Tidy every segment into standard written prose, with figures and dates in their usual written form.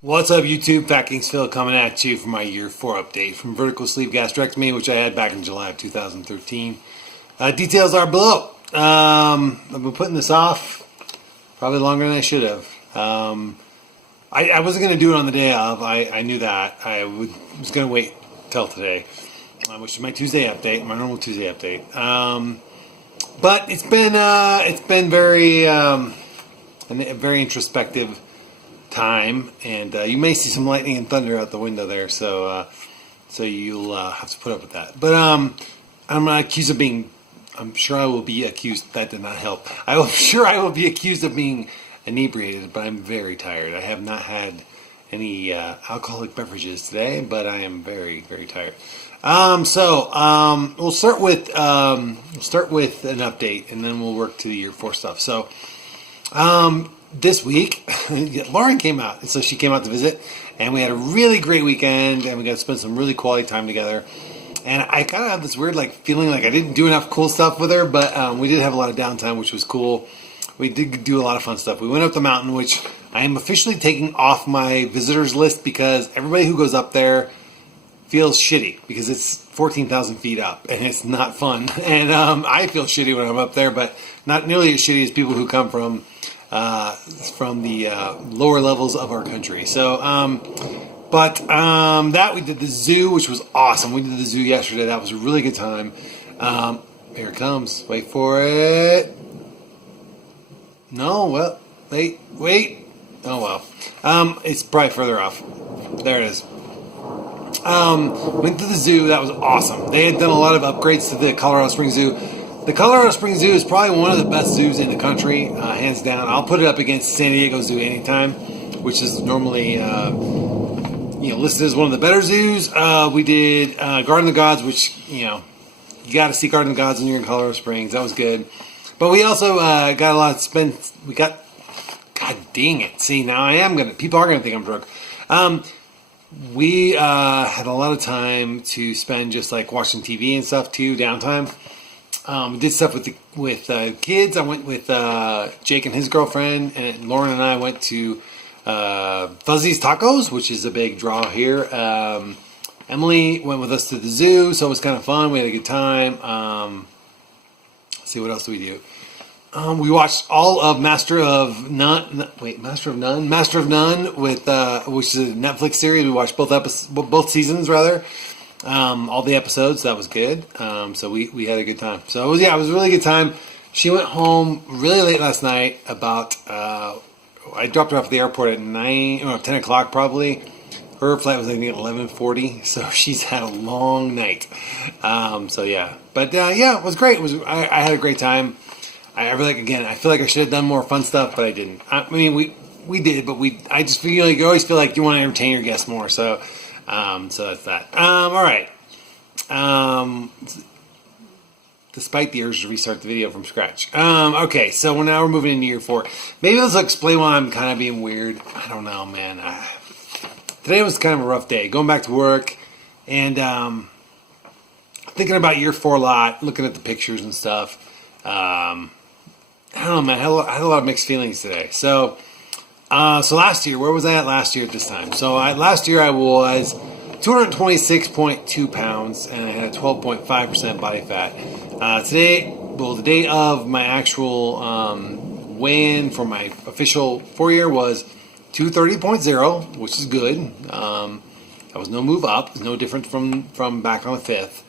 What's up, YouTube? FatKings Phil coming at you for my year 4 update from vertical sleeve gastrectomy, which I had back in July of 2013. Details are below. I've been putting this off probably longer than I should have. I wasn't going to do it on the day of. I knew that. I was going to wait till today, which is my Tuesday update, my normal Tuesday update. But it's been very a very introspective time, and you may see some lightning and thunder out the window there, so you'll have to put up with that. But I'm accused of being. I'm sure I will be accused. That did not help. I'm sure I will be accused of being inebriated, but I'm very tired. I have not had any alcoholic beverages today, but I am very, very tired. We'll start with an update, and then we'll work to the year 4 stuff. So, this week, Lauren came out, and so she came out to visit, and we had a really great weekend, and we got to spend some really quality time together. And I kind of have this weird feeling like I didn't do enough cool stuff with her, but we did have a lot of downtime, which was cool. We did do a lot of fun stuff. We went up the mountain, which I am officially taking off my visitors list because everybody who goes up there feels shitty because it's 14,000 feet up and it's not fun. And I feel shitty when I'm up there, but not nearly as shitty as people who come from the lower levels of our country. So, that we did the zoo, which was awesome. We did the zoo yesterday. That was a really good time. Here it comes. Wait for it. No, well, wait. Oh, well. It's probably further off. There it is. Went to the zoo. That was awesome. They had done a lot of upgrades to the Colorado Springs Zoo. The Colorado Springs Zoo is probably one of the best zoos in the country, hands down. I'll put it up against San Diego Zoo anytime, which is normally listed as one of the better zoos. We did Garden of the Gods, which, you got to see Garden of the Gods when you're in Colorado Springs. That was good. But we also got a lot to spend. God dang it. See, now people are going to think I'm drunk. We had a lot of time to spend just watching TV and stuff too, downtime. We did stuff with kids. I went with Jake and his girlfriend, and Lauren and I went to Fuzzy's Tacos, which is a big draw here. Emily went with us to the zoo, so it was kind of fun. We had a good time. Let's see, what else do we do? We watched all of Master of None, with which is a Netflix series. We watched both seasons rather. All the episodes. That was good. So we had a good time. So it was a really good time. She went home really late last night. I dropped her off at the airport at 10 o'clock probably. Her flight was, I think, at 11:40, so she's had a long night. But it was great. I had a great time. I feel like I should have done more fun stuff, but I didn't. I mean, we did, but I just feel like you always feel like you want to entertain your guests more. So that's that. All right. Despite the urge to restart the video from scratch. Okay, so now we're moving into year 4. Maybe let's explain why I'm kind of being weird. I don't know, man. Today was kind of a rough day. Going back to work and thinking about year 4 a lot, looking at the pictures and stuff. I don't know, man. I had a lot of mixed feelings today. So last year, where was I at last year at this time? So last year I was 226.2 pounds, and I had a 12.5% body fat. The day of my actual weigh-in for my official 4-year was 230.0, which is good. That was no move up. It was no different from back on the 5th.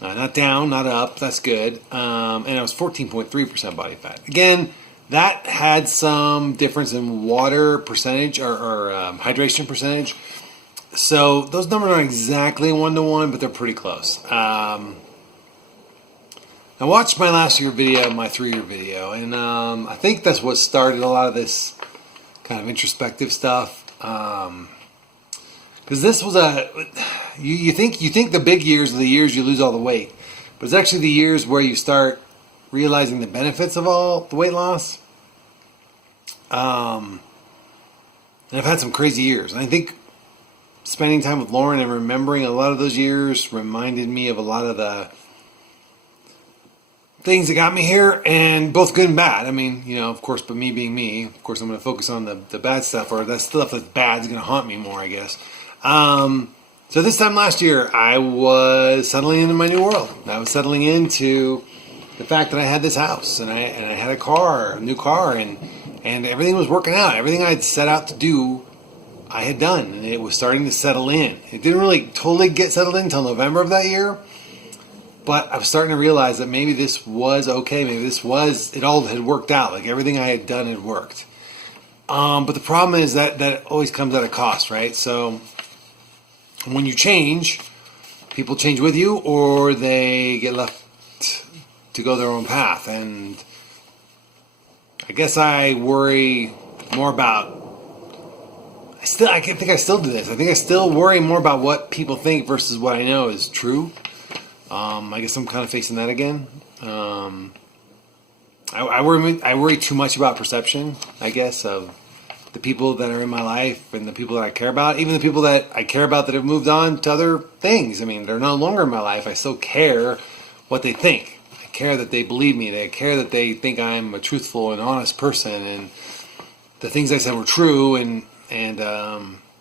Not down, not up. That's good. And I was 14.3% body fat. Again, that had some difference in water percentage or hydration percentage. So those numbers aren't exactly 1-to-1, but they're pretty close. I watched my last year video, my 3-year video, and I think that's what started a lot of this kind of introspective stuff. Because this was you think the big years are the years you lose all the weight, but it's actually the years where you start realizing the benefits of all the weight loss. And I've had some crazy years, and I think spending time with Lauren and remembering a lot of those years reminded me of a lot of the things that got me here, and both good and bad. I mean, of course, but me being me, of course, I'm going to focus on the bad stuff, or that stuff that's bad is going to haunt me more, I guess. So this time last year, I was settling into my new world. I was settling into the fact that I had this house, and I had a new car, and everything was working out. Everything I had set out to do, I had done, and it was starting to settle in. It didn't really totally get settled in until November of that year, but I was starting to realize that maybe this was okay. Maybe it all had worked out. Like everything I had done had worked. But the problem is that it always comes at a cost, right? So when you change, people change with you, or they get left to go their own path. And I guess I worry more about, I think I still do this. I think I still worry more about what people think versus what I know is true. I guess I'm kind of facing that again. I worry too much about perception, I guess, of the people that are in my life and the people that I care about. Even the people that I care about that have moved on to other things. I mean, they're no longer in my life. I still care what they think. I care that they believe me. I care that they think I'm a truthful and honest person, and the things I said were true. And I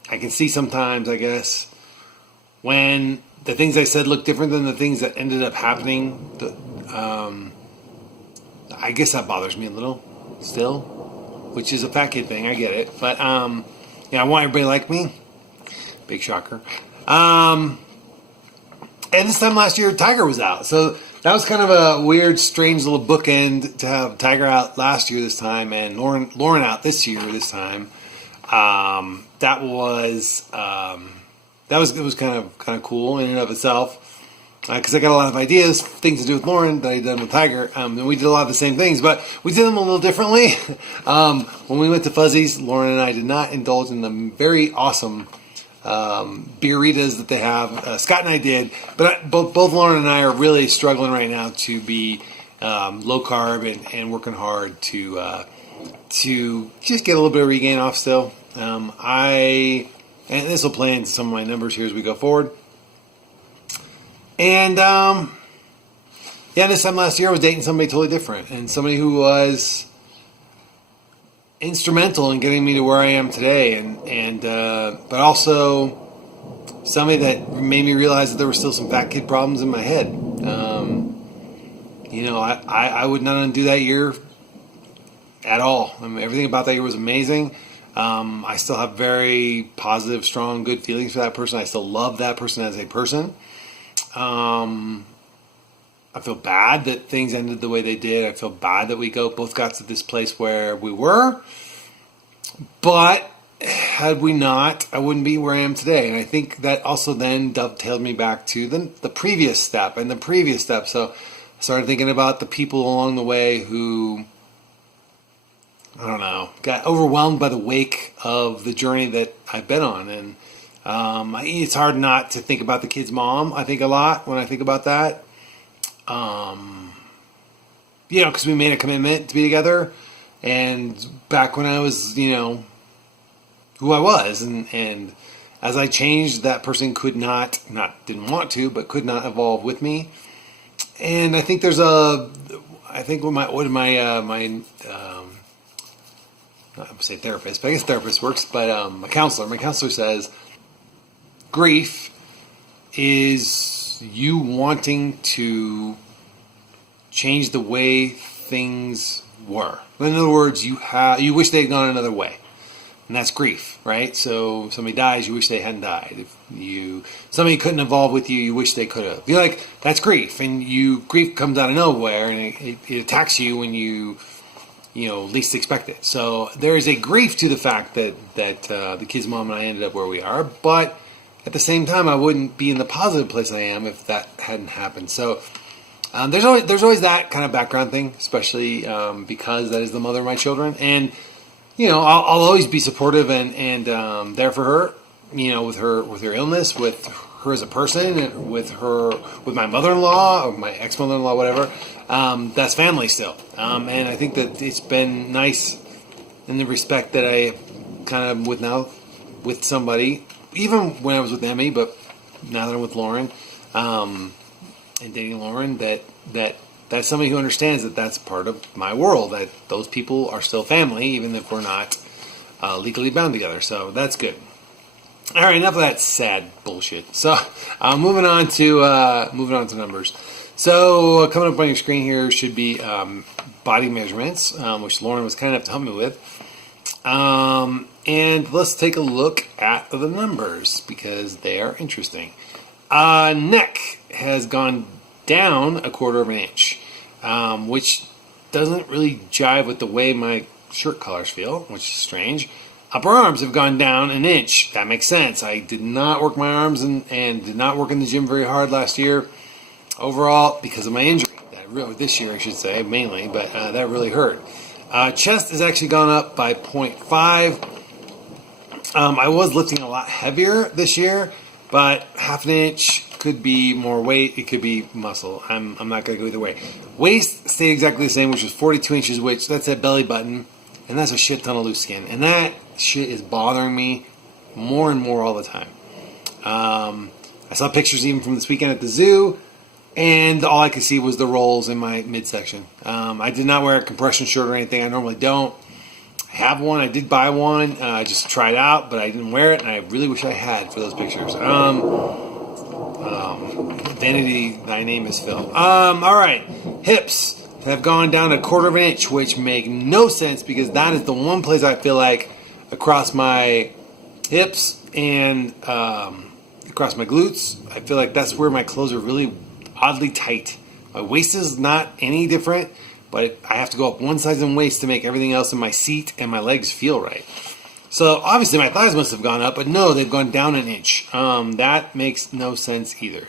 can see sometimes, I guess, when the things I said look different than the things that ended up happening. I guess that bothers me a little still, which is a fat kid thing. I get it. But, I want everybody to like me. Big shocker. And this time last year, Tiger was out. So that was kind of a weird, strange little bookend to have Tiger out last year this time and Lauren out this year this time. It was kind of cool in and of itself, because I got a lot of ideas, things to do with Lauren that I done with Tiger, and we did a lot of the same things, but we did them a little differently. When we went to Fuzzy's, Lauren and I did not indulge in the very awesome beeritas that they have. Scott and I did, but both Lauren and I are really struggling right now to be low carb and working hard to just get a little bit of regain off still. And this will play into some of my numbers here as we go forward. And, this time last year I was dating somebody totally different. And somebody who was instrumental in getting me to where I am today. But also somebody that made me realize that there were still some fat kid problems in my head. I would not undo that year at all. I mean, everything about that year was amazing. I still have very positive, strong, good feelings for that person. I still love that person as a person. I feel bad that things ended the way they did. I feel bad that we both got to this place where we were. But had we not, I wouldn't be where I am today. And I think that also then dovetailed me back to the previous step and the previous step. So I started thinking about the people along the way who, I don't know, got overwhelmed by the wake of the journey that I've been on. And it's hard not to think about the kid's mom, I think, a lot when I think about that. Because we made a commitment to be together. And back when I was, who I was. And as I changed, that person didn't want to, but could not evolve with me. And I think I would say therapist, but I guess therapist works, but my counselor says grief is you wanting to change the way things were. In other words, you wish they had gone another way. And that's grief, right? So somebody dies, you wish they hadn't died. If somebody couldn't evolve with you, you wish they could have. You're like, that's grief. And grief comes out of nowhere, and it attacks you when you least expect it. So there is a grief to the fact that the kid's mom and I ended up where we are, but at the same time, I wouldn't be in the positive place I am if that hadn't happened. So there's always that kind of background thing, especially because that is the mother of my children, and I'll always be supportive and there for her, with her illness, with her as a person, and with my mother-in-law or my ex-mother-in-law, whatever. That's family still. And I think that it's been nice in the respect that I kind of with somebody, even when I was with Emmy, but now that I'm with Lauren, and dating Lauren, that that's somebody who understands that that's part of my world, that those people are still family, even if we're not legally bound together. So that's good. All right, enough of that sad bullshit. So moving on to numbers. So coming up on your screen here should be body measurements, which Lauren was kind enough to help me with. And let's take a look at the numbers because they are interesting. Neck has gone down 1/4 inch, which doesn't really jive with the way my shirt collars feel, which is strange. Upper arms have gone down 1 inch. That makes sense. I did not work my arms and did not work in the gym very hard last year overall because of my injury. This year, I should say, mainly, but that really hurt. Chest has actually gone up by 0.5. I was lifting a lot heavier this year, but 1/2 inch could be more weight. It could be muscle. I'm not going to go either way. Waist stayed exactly the same, which is 42 inches, which that's a belly button, and that's a shit ton of loose skin. And that shit is bothering me more and more all the time. I saw pictures even from this weekend at the zoo, and all I could see was the rolls in my midsection. I did not wear a compression shirt or anything. I normally don't. I have one. I did buy one. I just tried it out, but I didn't wear it, and I really wish I had for those pictures. Vanity, thy name is Phil. All right. Hips have gone down 1/4 inch, which make no sense because that is the one place I feel like across my hips and across my glutes, I feel like that's where my clothes are really oddly tight. My waist is not any different, but I have to go up one size in waist to make everything else in my seat and my legs feel right. So obviously my thighs must have gone up, but no, they've gone down 1 inch. That makes no sense either.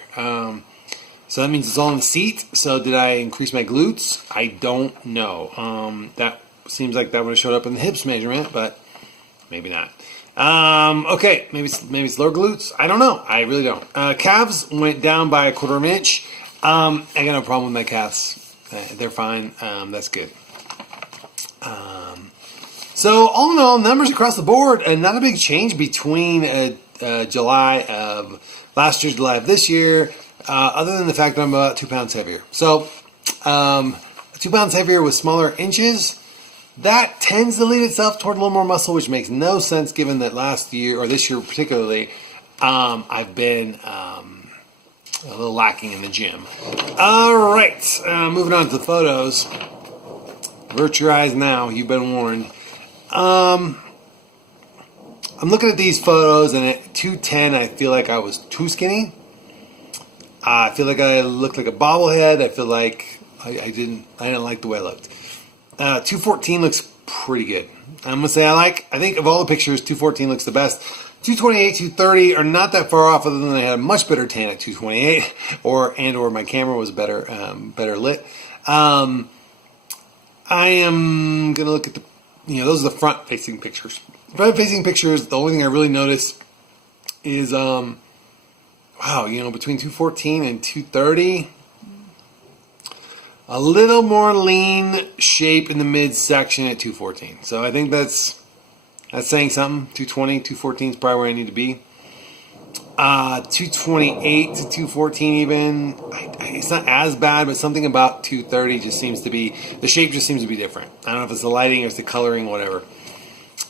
So that means it's all in the seat. So did I increase my glutes? I don't know. That seems like that would have showed up in the hips measurement, but maybe not. Okay, maybe it's lower glutes. I don't know. I really don't. Calves went down by 1/4 inch. I got no problem with my calves. They're fine. That's good. So all in all, numbers across the board, and not a big change between July of last year, July of this year, other than the fact that I'm about 2 pounds heavier. So 2 pounds heavier with smaller inches. That tends to lead itself toward a little more muscle, which makes no sense given that last year, or this year particularly, I've been a little lacking in the gym. All right, moving on to the photos. Avert your eyes now, you've been warned. I'm looking at these photos, and at 210, I feel like I was too skinny. I feel like I looked like a bobblehead. I feel like I didn't like the way I looked. 214 looks pretty good. I'm gonna say I think of all the pictures, 214 looks the best. 228, 230 are not that far off, other than I had a much better tan at 228, or my camera was better lit. I am gonna look at those are the front facing pictures. Front facing pictures, the only thing I really notice is wow, between 214 and 230. A little more lean shape in the midsection at 214. So I think that's saying something. 220, 214 is probably where I need to be. 228 to 214 even. It's not as bad, but something about 230 just seems to be, the shape just seems to be different. I don't know if it's the lighting or it's the coloring, whatever.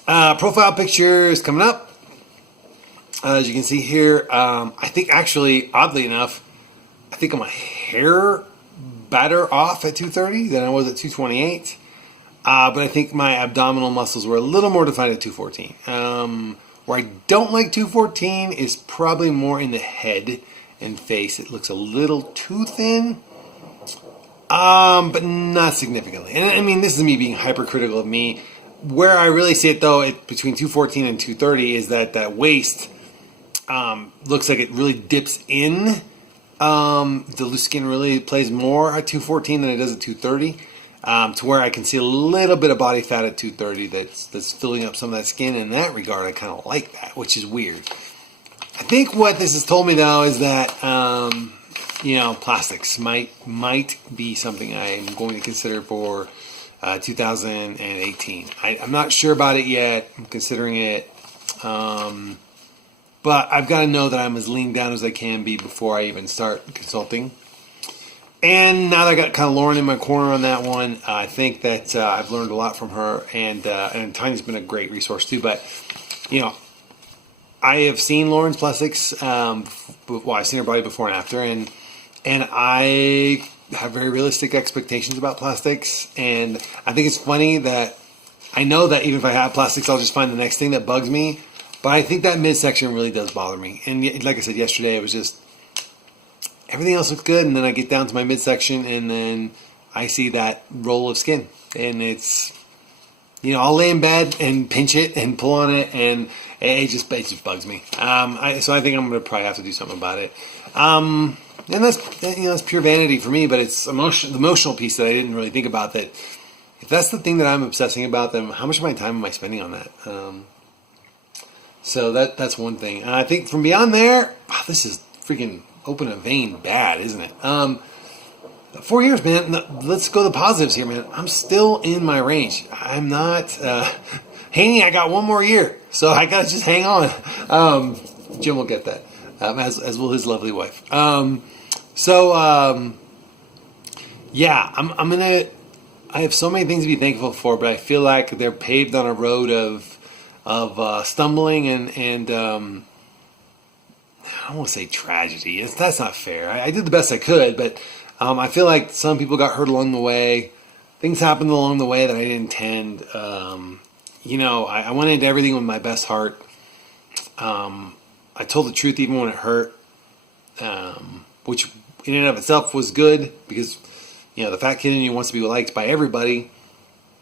Profile picture is coming up. As you can see here, I think actually, oddly enough, I think I'm a hair better off at 230 than I was at 228. But I think my abdominal muscles were a little more defined at 214. Where I don't like 214 is probably more in the head and face. It looks a little too thin, but not significantly. And I mean, this is me being hypercritical of me. Where I really see it, though, between 214 and 230 is that waist looks like it really dips in. The loose skin really plays more at 214 than it does at 230. To where I can see a little bit of body fat at 230 that's filling up some of that skin. In that regard, I kind of like that, which is weird. I think what this has told me, though, is that plastics might be something I'm going to consider for 2018. I'm not sure about it yet. I'm considering it, but I've got to know that I'm as lean down as I can be before I even start consulting. And now that I got kind of Lauren in my corner on that one, I think that I've learned a lot from her, and Tanya's been a great resource too. But you know, I have seen Lauren's plastics. Well, I've seen her body before and after, and I have very realistic expectations about plastics. And I think it's funny that I know that even if I have plastics, I'll just find the next thing that bugs me. But I think that midsection really does bother me. And like I said yesterday, it was just everything else looks good, and then I get down to my midsection, and then I see that roll of skin, and it's, you know, I'll lay in bed and pinch it and pull on it, and it just bugs me. So I think I'm gonna probably have to do something about it. And that's, you know, it's pure vanity for me, but it's the emotional piece that I didn't really think about. That if that's the thing that I'm obsessing about, then how much of my time am I spending on that? So that's one thing. And I think from beyond there, wow, this is freaking open a vein bad, isn't it? 4 years, man. Let's go to the positives here, man. I'm still in my range. I'm not Haney. I got one more year, so I gotta just hang on. Jim will get that, as will his lovely wife. Yeah, I'm gonna. I have so many things to be thankful for, but I feel like they're paved on a road of stumbling and I don't want to say tragedy. That's not fair. I did the best I could, but I feel like some people got hurt along the way. Things happened along the way that I didn't intend. You know, I went into everything with my best heart. I told the truth even when it hurt, which in and of itself was good because, you know, the fat kid in you wants to be liked by everybody.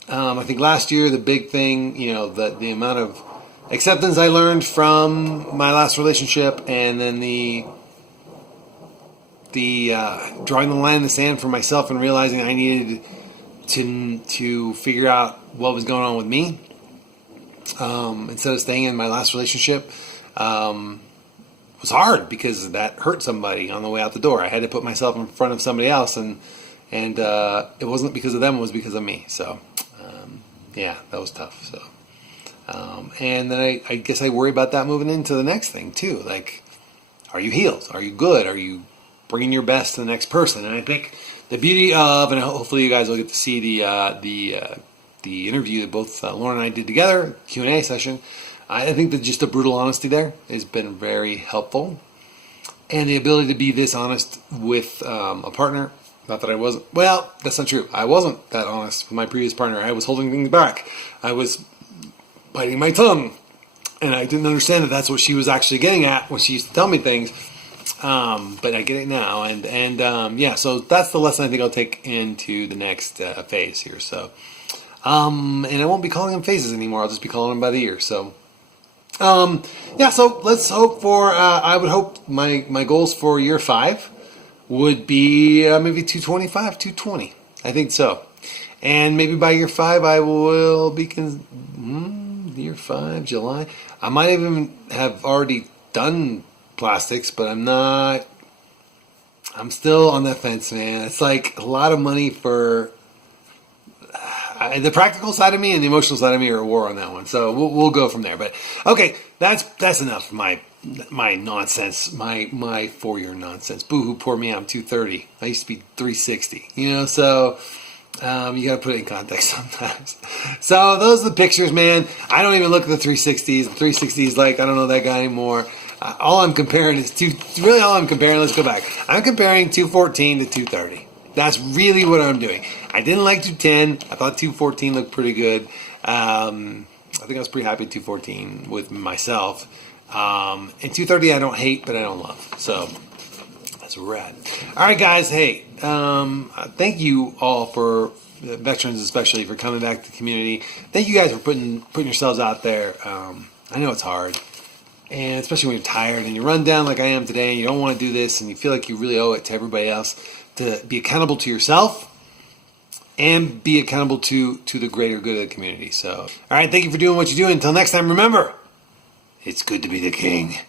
I think last year the big thing, you know, the amount of acceptance I learned from my last relationship, and then the drawing the line in the sand for myself and realizing I needed to figure out what was going on with me instead of staying in my last relationship was hard because that hurt somebody on the way out the door. I had to put myself in front of somebody else, and it wasn't because of them; it was because of me. So yeah, that was tough. So. And then I guess I worry about that moving into the next thing too. Like, are you healed? Are you good? Are you bringing your best to the next person? And I think the beauty of, and hopefully you guys will get to see the interview that both Lauren and I did together, Q&A session. I think that just the brutal honesty there has been very helpful, and the ability to be this honest with a partner. Not that I wasn't. Well, that's not true. I wasn't that honest with my previous partner. I was holding things back. I was biting my tongue, and I didn't understand that that's what she was actually getting at when she used to tell me things. But I get it now, and yeah. So that's the lesson I think I'll take into the next phase here. So, and I won't be calling them phases anymore. I'll just be calling them by the year. So, yeah. So let's hope for. I would hope my goals for year 5 would be maybe 225, 220. I think so. And maybe by year 5, I will be year 5, July. I might even have already done plastics, but I'm not. I'm still on that fence, man. It's like a lot of money for the practical side of me and the emotional side of me are at war on that one. So we'll go from there. But okay, that's enough. My nonsense, my 4-year nonsense. Boo-hoo, poor me. I'm 230. I used to be 360. You know, so. You gotta put it in context sometimes. So those are the pictures, man. I don't even look at the 360s. The 360s, like, I don't know that guy anymore. All I'm comparing is let's go back. I'm comparing 214 to 230. That's really what I'm doing. I didn't like 210. I thought 214 looked pretty good. I think I was pretty happy with 214 with myself. And 230 I don't hate, but I don't love. So that's rad. All right, guys. Hey, thank you all for veterans, especially for coming back to the community. Thank you guys for putting yourselves out there. I know it's hard, and especially when you're tired and you run down like I am today, and you don't want to do this, and you feel like you really owe it to everybody else to be accountable to yourself and be accountable to the greater good of the community. So, all right, thank you for doing what you're doing. Until next time, remember, it's good to be the king.